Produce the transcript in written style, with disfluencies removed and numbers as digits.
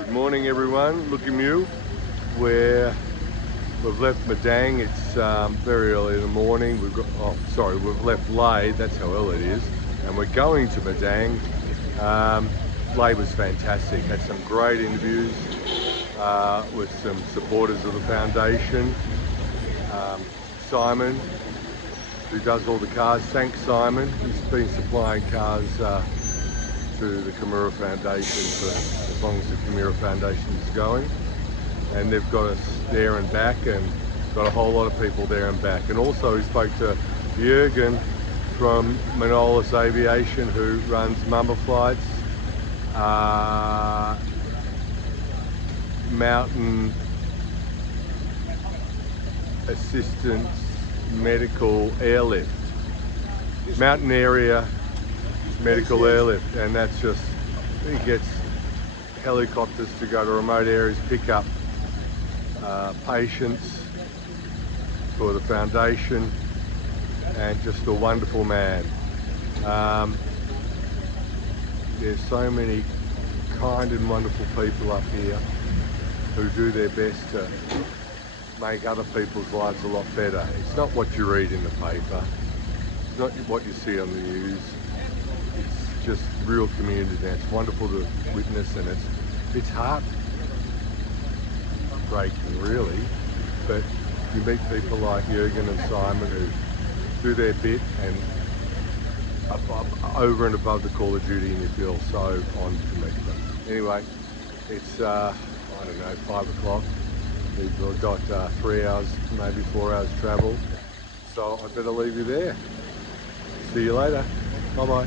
Good morning everyone, Lukim. We've left Madang. It's very early in the morning. We've left Lay, that's how early it is, and we're going to Madang. Lay was fantastic, had some great interviews with some supporters of the foundation. Simon, who does all the cars, thanks Simon, he's been supplying cars to the Kimura Foundation for as long as the Kimura Foundation is going, and they've got us there and back, and got a whole lot of people there and back. And also he spoke to Jürgen from Manolis Aviation, who runs Mamba flights, Mountain Assistance Medical Airlift, Mountain Area Medical Airlift, and that's just, he gets helicopters to go to remote areas, pick up patients for the foundation, and just a wonderful man. There's so many kind and wonderful people up here who do their best to make other people's lives a lot better. It's not what you read in the paper, it's not what you see on the news, it's just real community, and it's wonderful to witness, and it's heartbreaking really, but you meet people like Jürgen and Simon who do their bit, and over and above the call of duty, and you feel so honoured to meet them. Anyway, it's I don't know, 5 o'clock. We've got 3 hours, maybe 4 hours travel, so I better leave you there. See you later. Bye bye.